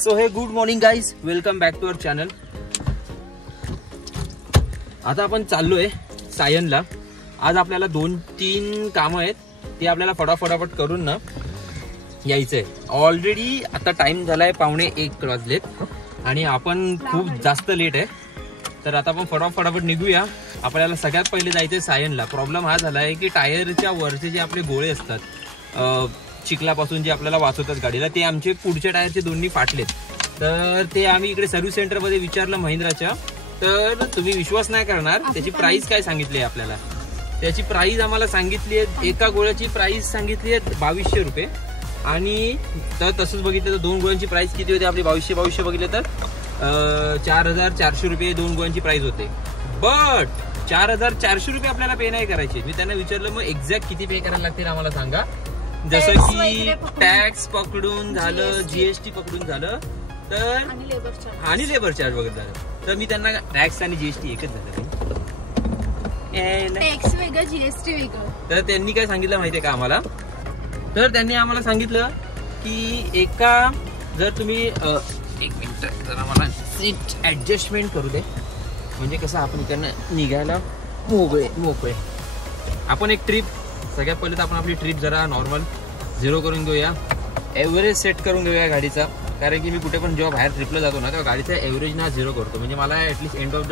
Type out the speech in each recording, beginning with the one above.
So hey good morning guys, welcome back to our channel. आता आपण चाललोय सायनला. आज आपल्याला 2-3 कामं आहेत, ते आपल्याला फटाफट करून ना यायचंय. ऑलरेडी आता टाइम झालाय 1:45 वाजलेत आणि आपण खूप जास्त लेट आहे. तर आता आपण फटाफट निघूया. आपल्याला सगळ्यात पहिले जायचंय सायनला. प्रॉब्लेम हा झालाय की टायरच्या वरचे जे आपले गोळे असतात चिखलापासून जे आपल्याला वाचवतात गाडीला, ते आमचे पुढच्या टायरचे दोन्ही फाटलेत. तर ते आम्ही इकडे सर्व्हिस सेंटरमध्ये विचारलं महिंद्राच्या. तर तुम्ही विश्वास नाही करणार, त्याची प्राइस काय सांगितली आपल्याला. त्याची प्राइस आम्हाला सांगितली आहे, एका गोळ्याची प्राइस सांगितली आहे 2200 रुपये. आणि तर तसंच बघितलं तर 2 गोळ्यांची प्राइस किती होती आपली, 2200 बघितलं तर 4400 रुपये 2 गोळ्यांची प्राइस होते. बट 4400 रुपये आपल्याला पे नाही करायचे. मी त्यांना विचारलं मग एक्झॅक्ट किती पे करायला लागतील आम्हाला सांगा. जसं की टॅक्स पकडून झालं, जीएसटी पकडून झालं, तर आणि लेबर चार्ज वगैरे झालं. तर मी त्यांना टॅक्स आणि जीएसटी एकच झालं, टॅक्स वेगळं जीएसटी वेगळं. तर त्यांनी काय सांगितलं माहितीये का आम्हाला. तर त्यांनी आम्हाला सांगितलं की एका जर तुम्ही एक मिनिट जरा मला सीट ऍडजस्टमेंट करू दे, म्हणजे कसं आपण इकडनं निघायला मोकळे. आपण एक ट्रिप, सगळ्यात पहिले तर आपण आपली ट्रिप जरा नॉर्मल 0 करून घेऊया. एव्हरेज सेट करून घेऊया गाडीचा. कारण की मी कुठे पण जेव्हा बाहेर ट्रिपला जातो ना, तेव्हा गाडीचा एव्हरेज ना 0 करतो. म्हणजे मला at least end of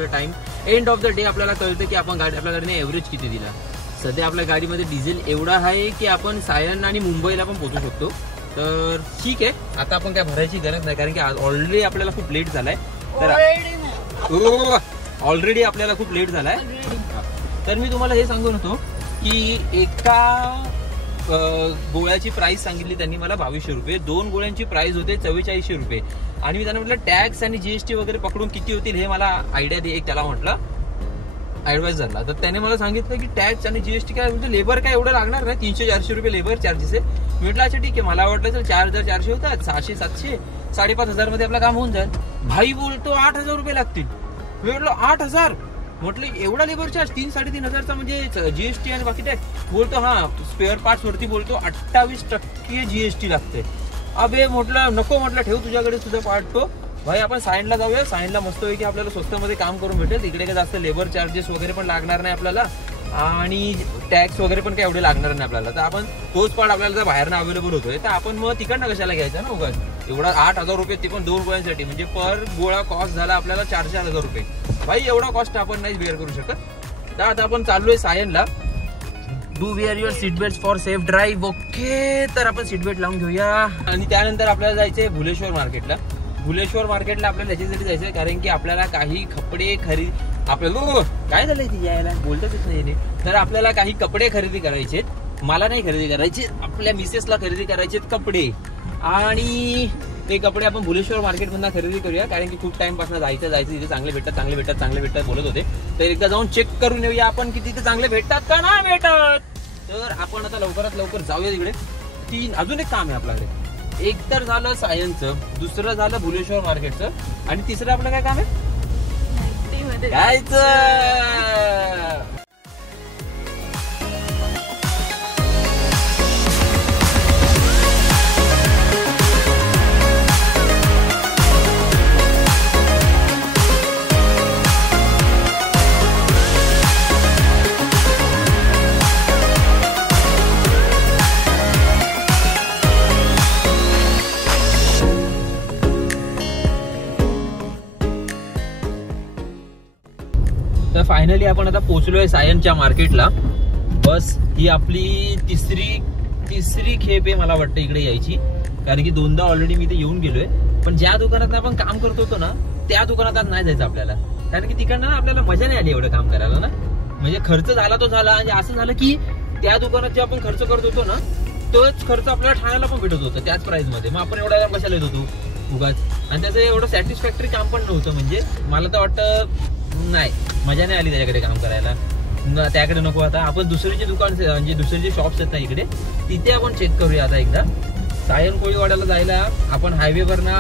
the day आपल्याला कळतं की आपण आपल्या गाडीने एव्हरेज किती दिला. सध्या आपल्या गाडीमध्ये डिझेल एवढा आहे की आपण सायन आणि मुंबईला पण पोहोचू शकतो. तर ठीक आहे, आता आपण काय भरायची गरज नाही, कारण की ऑलरेडी आपल्याला खूप लेट झालाय. ऑलरेडी आपल्याला खूप लेट झालाय. तर मी तुम्हाला हे सांगून होतो की एका गोळ्याची प्राइस सांगितली त्यांनी मला 2200 रुपये. 2 गोळ्यांची प्राइस होते 4400 रुपये. आणि मी त्यांना म्हटलं टॅक्स आणि जीएसटी वगैरे पकडून किती होतील हे मला आयडिया दे. एक त्याला म्हटलं ऍडवाइस झाला. तर त्याने मला सांगितलं की टॅक्स आणि जीएसटी काय, म्हणजे लेबर काय एवढं लागणार नाही, 300-400 रुपये लेबर चार्जेस आहे. मी म्हटलं अच्छा ठीक आहे, मला वाटलं तर 4400 होतात, 600-700 5,500 मध्ये आपलं काम होऊन जाईल. भाई बोलतो 8000 रुपये लागतील. मी म्हटलं 8000, म्हटलं एवढा लेबर चार्ज 3-3,500चा म्हणजे जीएसटी आणि बाकी टॅक्स. बोलतो हा स्पेअर पार्ट्स वरती बोलतो 28% जीएसटी लागते. अबे म्हटलं नको, म्हटलं ठेव तुझ्याकडे तुझा पार्ट तो. भाई आपण सायनला जाऊया. सायनला मस्त होईल की आपल्याला स्वस्तामध्ये काम करून भेटेल. तिकडे काय जास्त लेबर चार्जेस वगैरे पण लागणार नाही आपल्याला, आणि टॅक्स वगैरे पण काय एवढे लागणार नाही आपल्याला. तर आपण तोच पार्ट आपल्याला जर बाहेरनं अवेलेबल होतोय, तर आपण मग तिकडनं कशाला घ्यायचा ना उगाच. एवढा 8000 रुपये, ते पण 2 गोळ्यांसाठी. म्हणजे पर गोळा कॉस्ट झाला आपल्याला 4,000 रुपये. भाई एवढा कॉस्ट आपण नाही बेअर करू शकत. तर आता आपण चाललोय सायनला. Do wear your seat belt for safe drive. Okay, तर आपण सीट बेल्ट लावून घेऊया. आणि त्यानंतर आपल्याला जायचंय भुलेश्वर मार्केटला. भुलेश्वर मार्केटला आपल्याला याच्यासाठी जायचंय कारण की आपल्याला काही कपडे आपल्याला काय झालंय ती यायला बोलतच नाही. तर आपल्याला काही कपडे खरेदी करायचे. मला नाही खरेदी करायचे, आपल्या मिसेसला खरेदी करायचे कपडे. आणि ते कपडे आपण भुलेश्वर मार्केट मधून खरेदी करूया, कारण की खूप टाइम पासून जायचं तिथे चांगले भेटतात बोलत होते. तर एकदा जाऊन चेक करून येऊया आपण की तिथे चांगले भेटतात का नाही भेटत. तर आपण आता लवकरात लवकर जाऊया तिकडे. अजून एक काम आहे आपल्याकडे. एक तर झालं सायनचं, दुसरं झालं भुलेश्वर मार्केटचं, आणि तिसरं आपलं काय काम आहे, जायचं. तर फायनली आपण आता पोहोचलोय सायनच्या मार्केटला. बस ही आपली तिसरी खेप आहे मला वाटतं इकडे यायची, कारण की 2दा ऑलरेडी मी इथे येऊन गेलोय. पण ज्या दुकानात आपण काम करत होतो ना, त्या दुकानात आज नाही जायचं आपल्याला, कारण की तिकडनं आपल्याला मजा नाही आली एवढं काम करायला ना. म्हणजे खर्च झाला तो झाला. म्हणजे असं झालं की त्या दुकानात जे आपण खर्च करत होतो ना, तोच खर्च आपल्याला ठाण्याला पण भेटत होतं त्याच प्राइस मध्ये. मग आपण एवढा कशाला येत होतो उगाच, आणि त्याचं एवढं सॅटिस्फॅक्टरी काम पण नव्हतं. म्हणजे मला तर वाटतं नाही, मजा नाही आली त्याच्याकडे काम करायला. त्याकडे नको. आता आपण दुसरे जे दुकान, म्हणजे दुसरे जे शॉप्स आहेत ना इकडे, तिथे आपण चेक करूया आता एकदा. सायन कोळीवाड्याला जायला आपण हायवेवर ना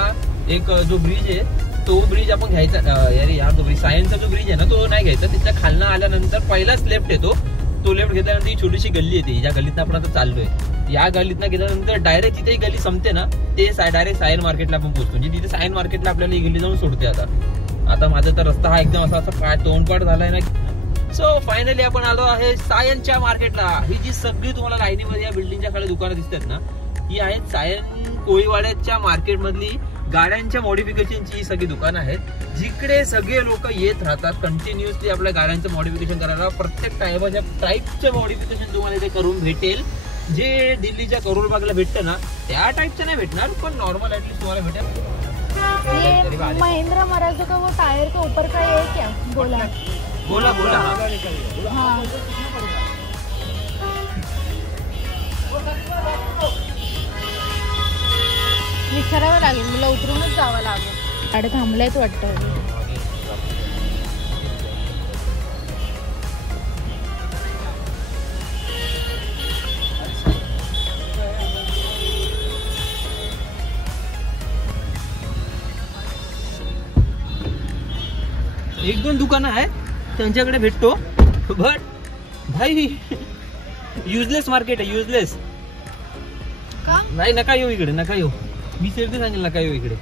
एक जो ब्रिज आहे तो ब्रिज आपण घ्यायचा. यार तो ब्रिज, सायनचा जो ब्रिज आहे ना तो नाही घ्यायचा. तिथल्या खालनं आल्यानंतर पहिलाच लेफ्ट येतो, तो लेफ्ट घेतल्यानंतर ही छोटीशी गल्ली येते, ज्या गल्लीतनं आपण आता चाललोय. या गल्लीतनं गेल्यानंतर डायरेक्ट तिथे ही गल्ली संपते ना, ते डायरेक्ट सायन मार्केटला आपण पोहोचतो. म्हणजे तिथे सायन मार्केटला आपल्याला ही गल्ली जाऊन सोडते. आता माझा तर रस्ता हा एकदम असा काय तोंडपाठ झालाय ना. सो फायनली आपण आलो आहे सायनच्या मार्केटला. ही जी सगळी तुम्हाला लाईनीमध्ये या बिल्डिंगच्या खाली दुकानं दिसतात ना, ही आहेत सायन कोळीवाड्याच्या मार्केट मधली गाड्यांच्या मॉडिफिकेशनची सगळी दुकानं आहेत, जिकडे सगळे लोक येत राहतात कंटिन्युअसली आपल्या गाड्यांचं मॉडिफिकेशन करायला. प्रत्येक टाईपचं मॉडिफिकेशन तुम्हाला इथे करून भेटेल. जे दिल्लीच्या करोलबागला भेटतं ना त्या टाईपचं नाही भेटणार, पण नॉर्मल ऍटलीस्ट तुम्हाला भेटेल. महिंद्रा महाराज का वो टायर के ऊपर का है क्या? बोला बोला बोला. हाँ. विचारावं लागेल, मला उतरूनच जावं लागेल. गाडी थांबलायच वाटतं. एक दोन दुकानं आहेत त्यांच्याकडे भेटतो, बट भाई युजलेस मार्केट आहे, युजलेस. नाही नका येऊ इकडे, नका येऊ. मी सेल्फी सांगेल नका येऊ इकडे.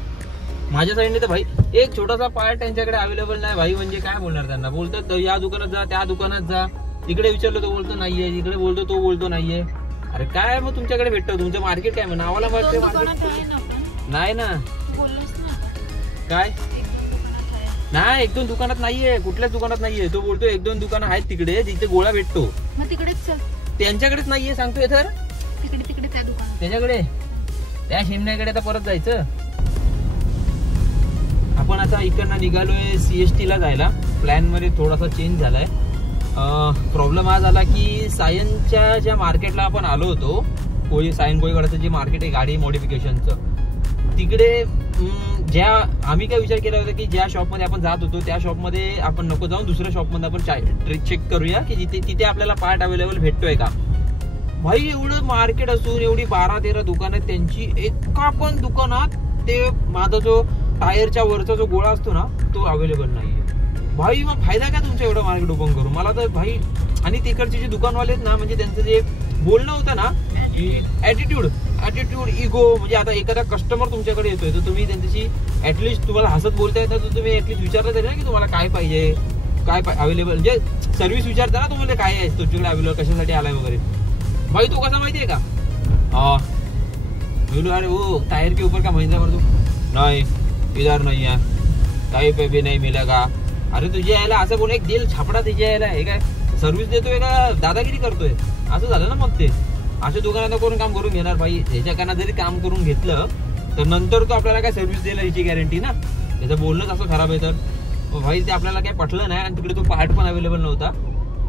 माझ्या साईडने तर भाई एक छोटासा पार्ट त्यांच्याकडे अवेलेबल नाही भाई. म्हणजे काय बोलणार त्यांना? बोलतात या दुकानात जा, त्या दुकानात जा. इकडे विचारलं तो बोलतो नाहीये, इकडे बोलतो तो बोलतो नाहीये. अरे काय मग तुमच्याकडे भेटतो? तुमचं मार्केट काय मग नावाला मार्केट नाही ना? काय नाही, एक दोन दुकानात नाहीये, कुठल्याच दुकानात नाहीये. तो बोलतो एक दोन दुकानं आहेत तिकडे जिथे गोळा भेटतो. मग तिकडेच त्यांच्याकडेच नाहीये सांगतोय तर. तिकडे त्या दुकानात त्याच्याकडे त्या शिमण्याकडे आता परत जायचं. आपण आता इकडनं निघालोय सीएसटी ला जायला. प्लॅन मध्ये थोडासा चेंज झालाय. प्रॉब्लेम हा झाला की सायनच्या ज्या मार्केटला आपण आलो होतो, सायन कोळीवाड्याचं जे मार्केट आहे गाडी मॉडिफिकेशनचं, तिकडे ज्या आम्ही काय विचार केला होता की ज्या शॉपमध्ये आपण जात होतो त्या शॉपमध्ये आपण नको जाऊन दुसऱ्या शॉपमध्ये आपण चेक करूया की तिथे आपल्याला पार्ट अवेलेबल भेटतोय का. भाई एवढं मार्केट असून एवढी 12-13 दुकानं आहेत त्यांची, एका पण दुकानात ते माझा जो टायरच्या वरचा जो गोळा असतो ना तो अवेलेबल नाहीये. भाई मग फायदा काय तुमचं एवढं मार्केट ओपन करून? मला तर भाई, आणि तिकडचे जे दुकानवाले आहेत ना, म्हणजे त्यांचं जे बोलणं होतं ना, ऍटिट्यूड इगो, म्हणजे आता एखादा कस्टमर तुमच्याकडे येतोय तर तुम्ही त्यांच्याशी ऍटलिस्ट तुम्हाला हसत बोलता येतं तर तुम्ही ऍटलिस्ट विचारलं तरी ना की तुम्हाला काय पाहिजे, काय अवेलेबल, म्हणजे सर्व्हिस विचारता ना तुम्हाला काय आहे तुमच्याकडे अवेलेबल, कशासाठी आलाय वगैरे. भाई तो कसा माहितीये का? बोलो अरे वो टायर के ऊपर का महिंद्रा कर दो. नहीं इधर नहीं है, कहीं पे भी नहीं मिलेगा. अरे तुझे यायला असं बोल, एक दिल छापडा तुझ्या यायला हे काय सर्व्हिस देतोय का दादागिरी करतोय? असं झालं ना मग ते. अशा दुकानात कोण काम करून घेणार भाई? ह्याच्याकडनं जरी काम करून घेतलं तर नंतर तो आपल्याला काय सर्व्हिस द्यायला याची गॅरंटी ना. त्याचं बोलणंच असं खराब आहे तर भाई ते आपल्याला काय पटलं नाही. आणि तिकडे तो पार्ट पण अवेलेबल नव्हता.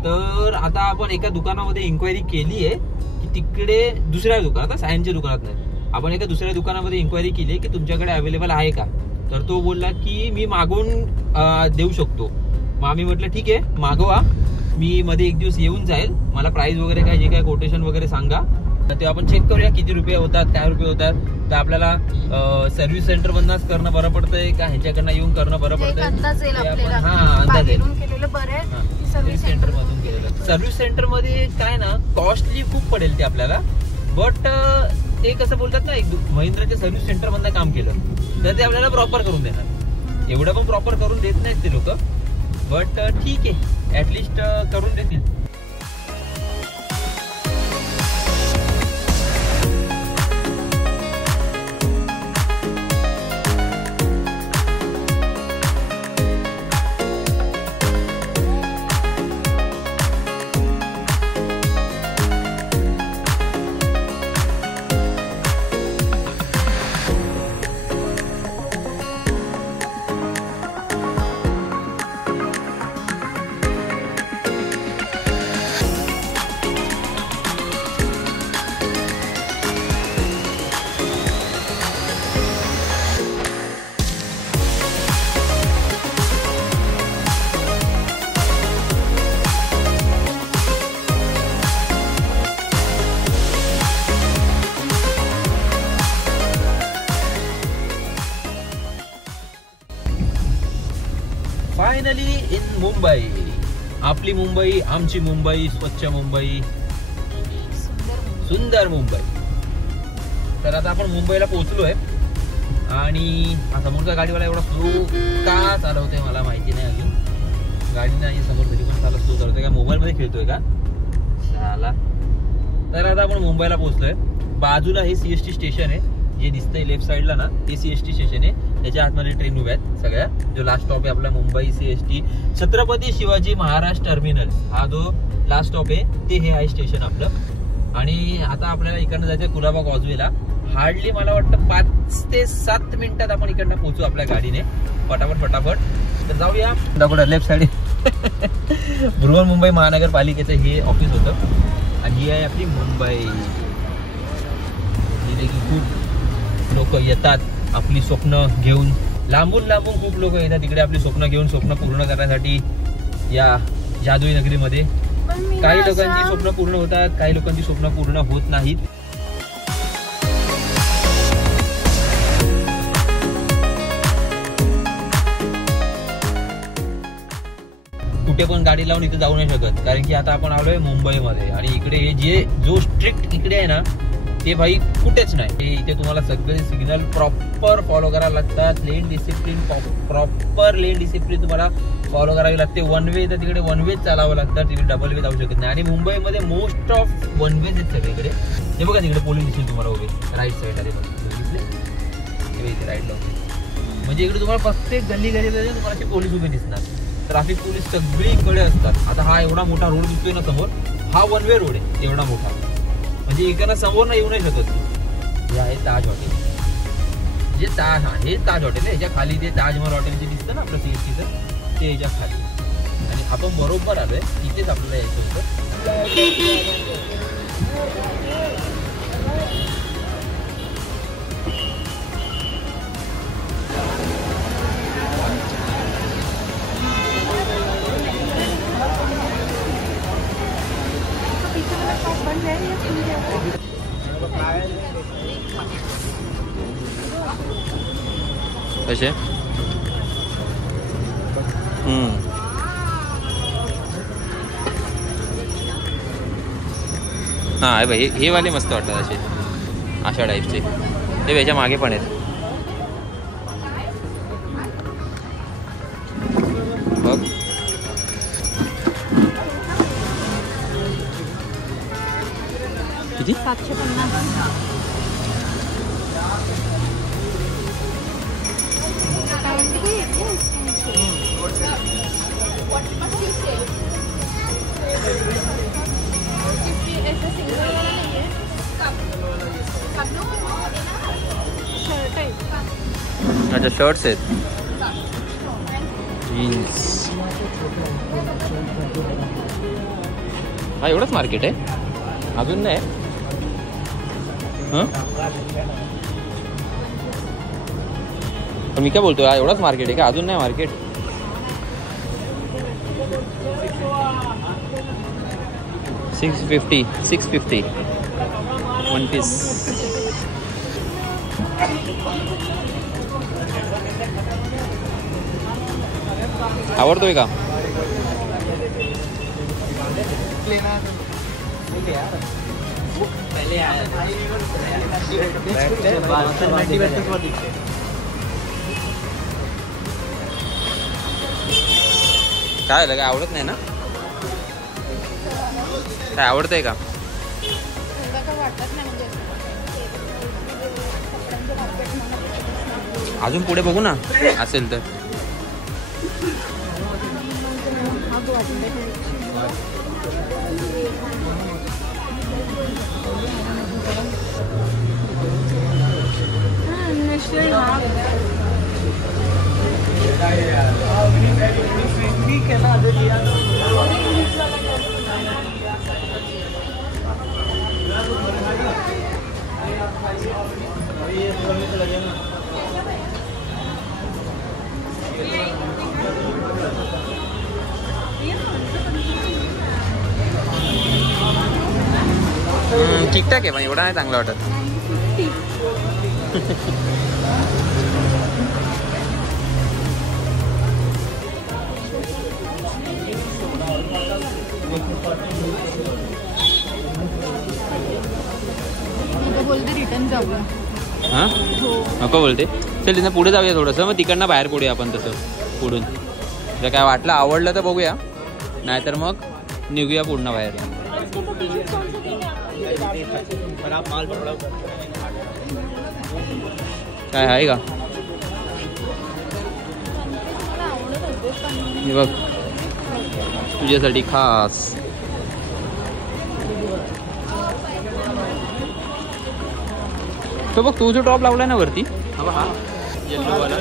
तर आता आपण एका दुकानामध्ये इन्क्वायरी केली आहे की तिकडे दुसऱ्या दुकानात, सायनच्या दुकानात नाही, आपण एका दुसऱ्या दुकानामध्ये इन्क्वायरी केली आहे की तुमच्याकडे अवेलेबल आहे का. तर तो बोलला की मी मागवून देऊ शकतो. मग आम्ही म्हटलं ठीक आहे मागवा, मी मध्ये एक दिवस येऊन जाईल, मला प्राइस वगैरे काय जे काय कोटेशन वगैरे सांगा, तर ते आपण चेक करूया किती रुपये होतात, काय रुपये होतात. तर आपल्याला सर्व्हिस सेंटर मधूनच करणं बरं पडतंय का ह्याच्याकडनं येऊन करणं बरं पडतंय? अंदाज येईल आपल्याला. हा अंदाज येईल. सर्व्हिस सेंटर मधून केलेलं. सर्व्हिस सेंटर मध्ये काय ना कॉस्टली खूप पडेल ते आपल्याला, बट ते कसं बोलतात ना, एक महिंद्राच्या सर्व्हिस सेंटर मधनं काम केलं तर ते आपल्याला प्रॉपर करून देणार. एवढं पण प्रॉपर करून देत नाहीत ते लोक, बट ठीक आहे ऍटलिस्ट करून देतील. Finally in Mumbai. आपली मुंबई, आमची मुंबई, स्वच्छ मुंबई, सुंदर मुंबई. तर आता आपण मुंबईला पोहोचलोय आणि हा समोरचा गाडीवाला एवढा स्लो का चालवतोय मला माहिती नाही अजून. गाडी नाही समोर तरी पण त्याला स्लो चालवतोय का, मोबाईल मध्ये खेळतोय का साला. तर आता आपण मुंबईला पोहोचलोय. बाजूला हे सीएसटी स्टेशन आहे जे दिसतंय लेफ्ट साईडला ना, ते सीएसटी स्टेशन आहे. त्याच्या आतमध्ये ट्रेन उभ्या आहेत सगळ्या. जो लास्ट स्टॉप आहे आपला मुंबई सीएसटी छत्रपती शिवाजी महाराज टर्मिनल, हा जो लास्ट स्टॉप आहे ते हे आहे स्टेशन आपलं. आणि आता आपल्याला इकडनं जायचं कुलाबा कॉजवेला. हार्डली मला वाटतं 5 ते 7 मिनिटात आपण इकडनं पोहोचू आपल्या गाडीने. फटाफट तर जाऊया. दाखवणार लेफ्ट साईड बृहन्मुंबई महानगरपालिकेचं हे ऑफिस होतं आणि ही आहे आपली मुंबई. जिथे की खूप लोक येतात आपली स्वप्न घेऊन. लांबून खूप लोक येतात इकडे आपली स्वप्न घेऊन, स्वप्न पूर्ण करण्यासाठी या जादुई नगरीमध्ये. काही लोकांची स्वप्न पूर्ण होतात, काही लोकांची स्वप्न पूर्ण होत नाहीत. कुठे पण गाडी लावून इथे जाऊ नाही शकत, कारण की आता आपण आलोय मुंबईमध्ये आणि इकडे जो स्ट्रिक्ट इकडे आहे ना ते भाई कुठेच नाही. इथे तुम्हाला सगळे सिग्नल प्रॉपर फॉलो करायला लागतात. लेन डिसिप्लिन, प्रॉपर लेन डिसिप्लिन तुम्हाला फॉलो करावी लागते. वन वे तर तिकडे वन वेज चालावं लागतं, तिकडे डबल वे जाऊ शकत नाही. आणि मुंबईमध्ये मोस्ट ऑफ वन वेज आहेत सगळीकडे. हे बघा तिकडे पोलीस दिसेल तुम्हाला उभे राईट साईड आले बघितले इथे राईटला उभे. म्हणजे इकडे तुम्हाला प्रत्येक गल्ली तुम्हाला पोलीस उभे दिसणार. ट्रॅफिक पोलीस सगळीकडे असतात. आता हा एवढा मोठा रोड दिसतोय ना समोर, हा वन वे रोड आहे एवढा मोठा. म्हणजे इकडनं समोर नाही येऊ नाही शकत तू. हे आहे ताज हॉटेल, जे ताज, हा हे ताज हॉटेल आहे. ह्याच्या खाली ते ताजमहल हॉटेल जे दिसतं ना आपलं सीएसटीचं, ते ह्याच्या खाली. आणि आपण बरोबर आलोय, इथेच आपल्याला यायचं होतं. कसे हा आहे भाई, हे वाले मस्त वाटतात असे अशा टाईपचे. ते याच्या मागे पण आहेत बघ. किती? 750. अच्छा शर्ट्स आहेत, जीन्स. हा एवढंच मार्केट आहे अजून नाही. पण मी काय बोलतोय, हा एवढंच मार्केट आहे का, अजून नाही मार्केट? $650 one piece. आवडतोय का? काय झालं, काय आवडत नाही ना? काय आवडतंय का? अजून पुढे बघू ना असेल तर. ठीकठाक आहे पण एवढा नाही चांगला वाटत. बोलते रिटर्न जाऊया. हा हो. नको बोलते. चल तिथं पुढे जाऊया थोडंसं, मग तिकडनं बाहेर पडूया आपण तसं पुढून. जर काय वाटलं आवडलं तर बघूया, नाहीतर मग निघूया पूर्ण बाहेर. काय आहे का? हे बघ तुझ्यासाठी खास. तो बघ तू जो टॉप लावलाय ना वरती, येल्लो वाला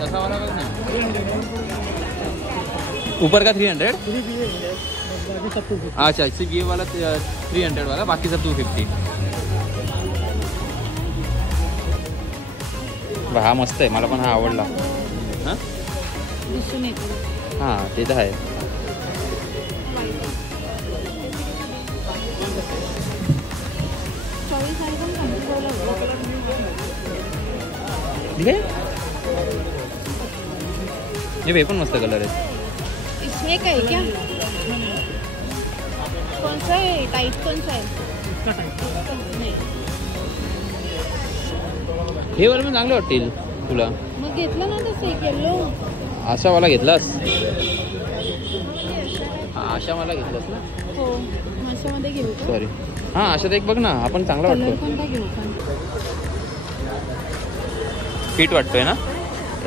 तसा वाला बघ ना. ऊपर का 300. अच्छा इससे ये वाला 300 वाला, बाकी सब 250. हा मस्त आहे, मला पण हा आवडला. हां दिसून येतो. हां ते तर आहे. ठीक आहे. ये पण मस्त कलर आहे. इसमें क्या है क्या? कौन सा है टाइप, कौन सा है? नहीं. हे वाला पण चांगलं वाटतील तुला. मग घेतलं ना तसं एक येल्लो. आशा मला घेतलास. हा आशा मला घेतलास ना. हो माशामध्ये घेऊ का? सॉरी. हां आशात एक बघ ना, आपण चांगला कलर वाटतो. कोणता घेऊ का? फिट वाटतोय ना.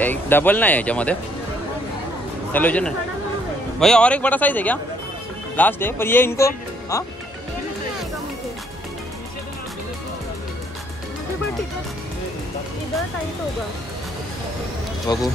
एक डबल नाही याच्यामध्ये. हेलोजन है भैया, और एक बड़ा साइज है क्या? लास्ट है पर ये इनको. हाँ बघू.